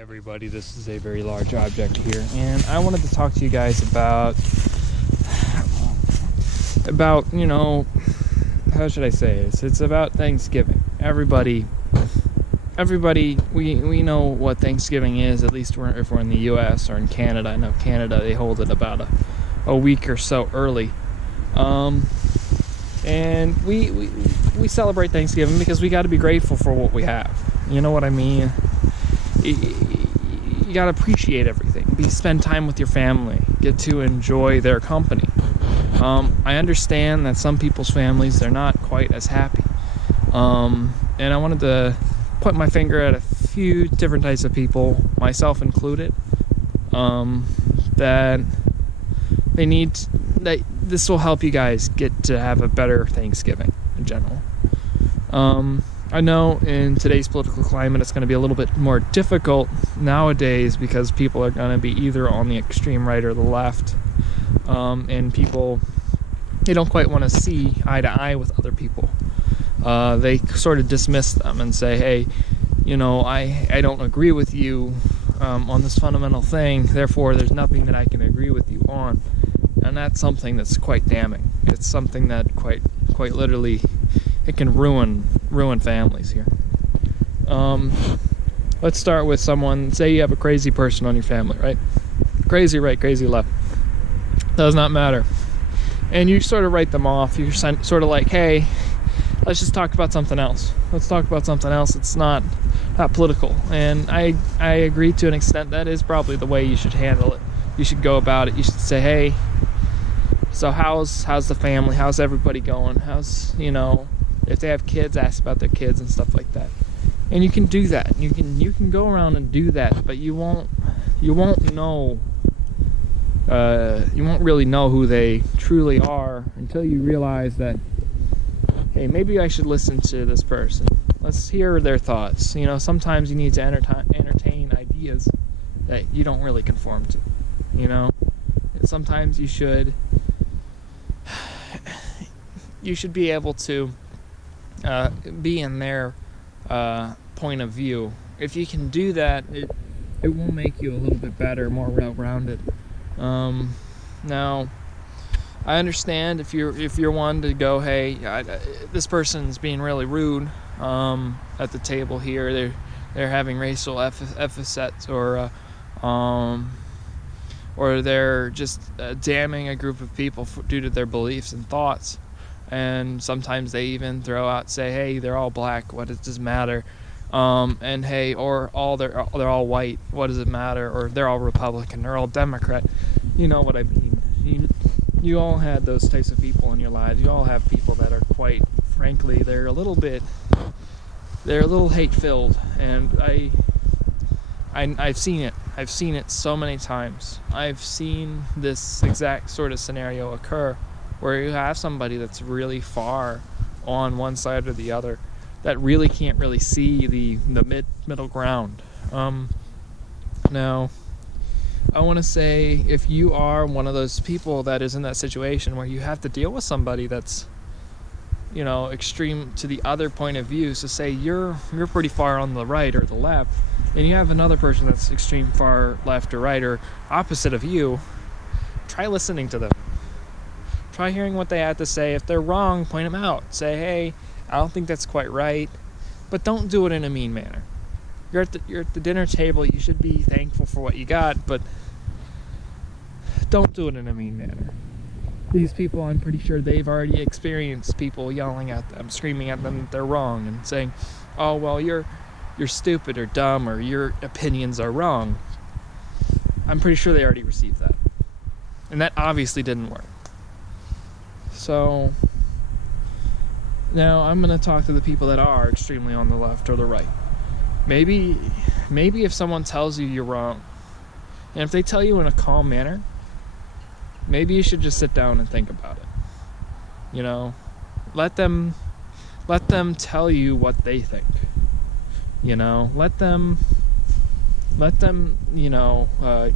Everybody, this is a very large object here, and I wanted to talk to you guys about how should I say this? It's about Thanksgiving. Everybody, we know what Thanksgiving is, at least if we're in the U.S. or in Canada. I know Canada, they hold it about a week or so early, and we celebrate Thanksgiving because we got to be grateful for what we have. You know what I mean? You gotta appreciate everything. Spend time with your family. Get to enjoy their company. I understand that some people's families, they're not quite as happy. And I wanted to point my finger at a few different types of people, myself included, that this will help you guys get to have a better Thanksgiving in general. I know in today's political climate it's going to be a little bit more difficult nowadays because people are going to be either on the extreme right or the left, and people, they don't quite want to see eye to eye with other people. They sort of dismiss them and say, hey, I don't agree with you on this fundamental thing, therefore there's nothing that I can agree with you on. And that's something that's quite damning. It's something that quite literally, it can ruin families here. Let's start with someone. Say you have a crazy person on your family, right? Crazy right, crazy left. Does not matter. And you sort of write them off. You're sort of like, hey, let's just talk about something else. Let's talk about something else. It's not political. And I agree to an extent. That is probably the way you should handle it. You should go about it. You should say, hey, so how's the family? How's everybody going? How's, if they have kids, ask about their kids and stuff like that. And you can do that. You can go around and do that, but you won't know. You won't really know who they truly are until you realize that, hey, maybe I should listen to this person. Let's hear their thoughts. Sometimes you need to entertain ideas that you don't really conform to. And sometimes you should be able to be in their point of view. If you can do that, it will make you a little bit better, more well-rounded. Now, I understand if you're one to go, hey, this person's being really rude at the table here. They're having racial epithets or they're just damning a group of people due to their beliefs and thoughts. And sometimes they even say, hey, they're all black, what does it matter? And hey, or they're all white, what does it matter? Or they're all Republican, they're all Democrat. You know what I mean? You all had those types of people in your lives. You all have people that are quite frankly, they're a little hate-filled, and I've seen it. I've seen it so many times. I've seen this exact sort of scenario occur where you have somebody that's really far on one side or the other that really can't really see the middle ground. Now, I want to say, if you are one of those people that is in that situation where you have to deal with somebody that's extreme to the other point of view, so say you're pretty far on the right or the left, and you have another person that's extreme far left or right or opposite of you, try listening to them. Try hearing what they have to say. If they're wrong, point them out. Say, hey, I don't think that's quite right, but don't do it in a mean manner. You're at the dinner table, you should be thankful for what you got, but don't do it in a mean manner. These people, I'm pretty sure they've already experienced people yelling at them, screaming at them that they're wrong, and saying, oh, well, you're stupid or dumb, or your opinions are wrong. I'm pretty sure they already received that. And that obviously didn't work. So, now I'm going to talk to the people that are extremely on the left or the right. Maybe if someone tells you you're wrong, and if they tell you in a calm manner, maybe you should just sit down and think about it. Let them tell you what they think. Let them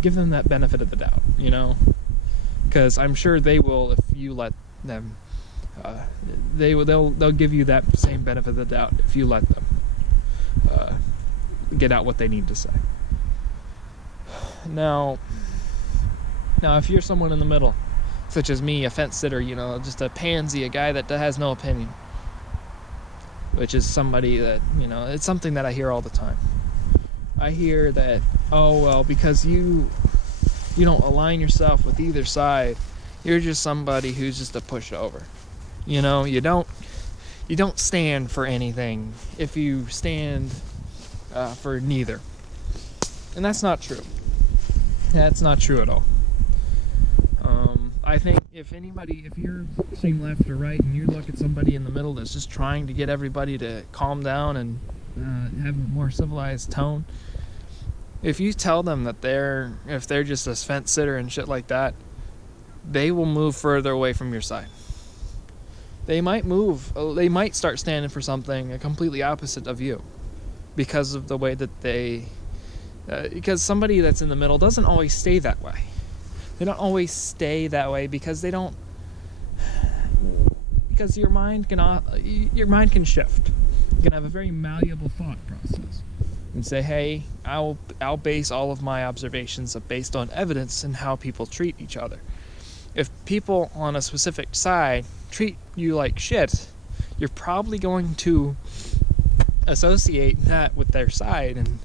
give them that benefit of the doubt. Because I'm sure they will if you let them. They'll give you that same benefit of the doubt if you let them get out what they need to say. Now if you're someone in the middle, such as me, a fence sitter, just a pansy, a guy that has no opinion, which is somebody that, it's something that I hear all the time. I hear that, oh, well, because you don't align yourself with either side, you're just somebody who's just a pushover. You don't stand for anything if you stand for neither. And that's not true. That's not true at all. I think if you're extreme left or right and you look at somebody in the middle that's just trying to get everybody to calm down and have a more civilized tone, if you tell them that if they're just a fence sitter and shit like that, they will move further away from your side. They might start standing for something completely opposite of you because of the way that because somebody that's in the middle doesn't always stay that way. They don't always stay that way because your mind can shift. You can have a very malleable thought process and say, hey, I'll base all of my observations based on evidence and how people treat each other. If people on a specific side treat you like shit, you're probably going to associate that with their side, and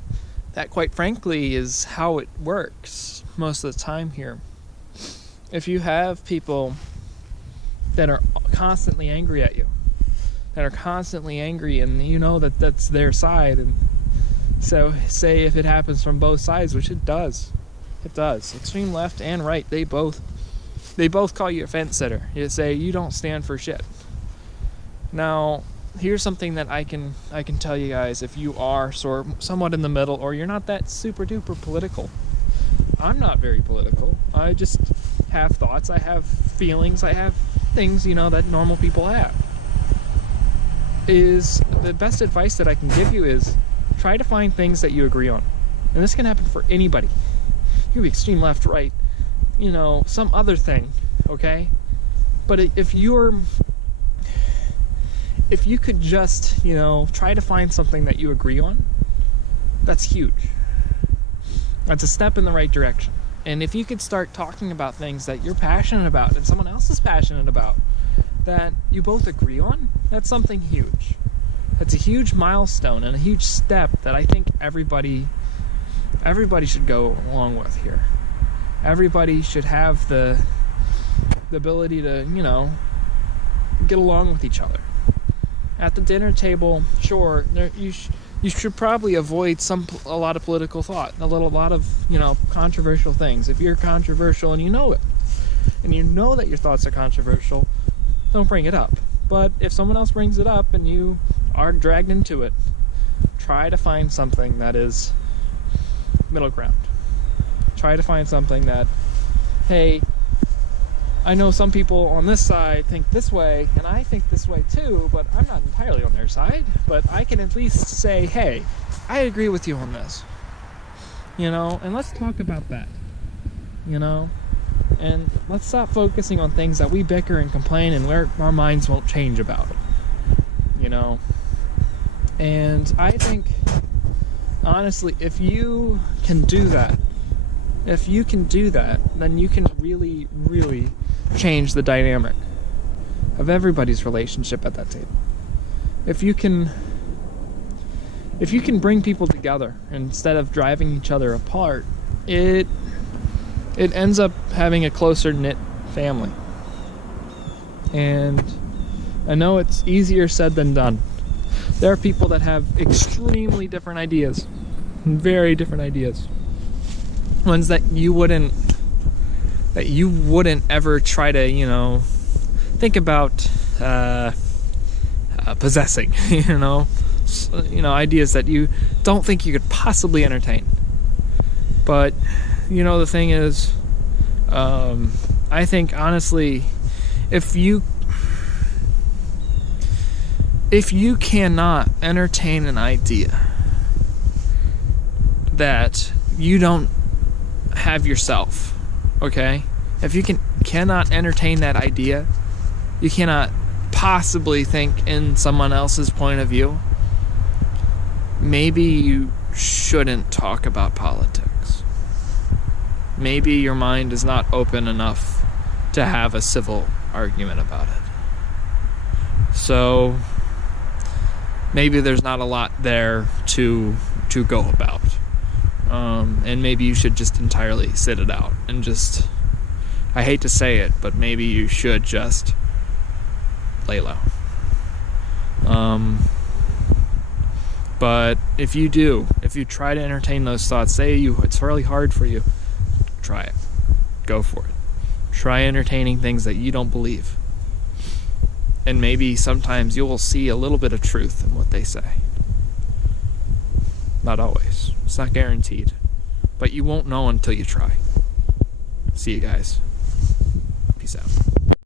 that, quite frankly, is how it works most of the time here. If you have people that are constantly angry at you, that are constantly angry, and you know that that's their side, and so say if it happens from both sides, which it does, extreme left and right, they both call you a fence sitter. You say you don't stand for shit. Now, here's something that I can tell you guys. If you are somewhat in the middle, or you're not that super duper political, I'm not very political. I just have thoughts, I have feelings, I have things, that normal people have. Is the best advice that I can give you is try to find things that you agree on. And this can happen for anybody. You can be extreme left, right, some other thing, okay? But if you could just, try to find something that you agree on, that's huge. That's a step in the right direction. And if you could start talking about things that you're passionate about and someone else is passionate about, that you both agree on, that's something huge. That's a huge milestone and a huge step that I think everybody should go along with here. Everybody should have the ability to, get along with each other. At the dinner table, sure, you should probably avoid a lot of political thought, a lot of, controversial things. If you're controversial and you know it, and you know that your thoughts are controversial, don't bring it up. But if someone else brings it up and you are dragged into it, try to find something that is middle ground. Try to find something that, hey, I know some people on this side think this way, and I think this way too, but I'm not entirely on their side. But I can at least say, hey, I agree with you on this. And let's talk about that. And let's stop focusing on things that we bicker and complain and where our minds won't change about. And I think, honestly, if you can do that, then you can really, really change the dynamic of everybody's relationship at that table. If you can bring people together instead of driving each other apart, it ends up having a closer knit family. And I know it's easier said than done. There are people that have extremely different ideas, very different ideas. Ones that you wouldn't ever try to, think about possessing, ideas that you don't think you could possibly entertain. But, the thing is, I think, honestly, if you cannot entertain an idea that you don't have yourself, okay? If you cannot entertain that idea, you cannot possibly think in someone else's point of view, maybe you shouldn't talk about politics. maybe your mind is not open enough to have a civil argument about it. So maybe there's not a lot there to go about. And maybe you should just entirely sit it out and just, I hate to say it, but maybe you should just lay low. But if you try to entertain those thoughts, it's really hard for you, try it. Go for it. Try entertaining things that you don't believe. And maybe sometimes you will see a little bit of truth in what they say. Not always. It's not guaranteed. But you won't know until you try. See you guys. Peace out.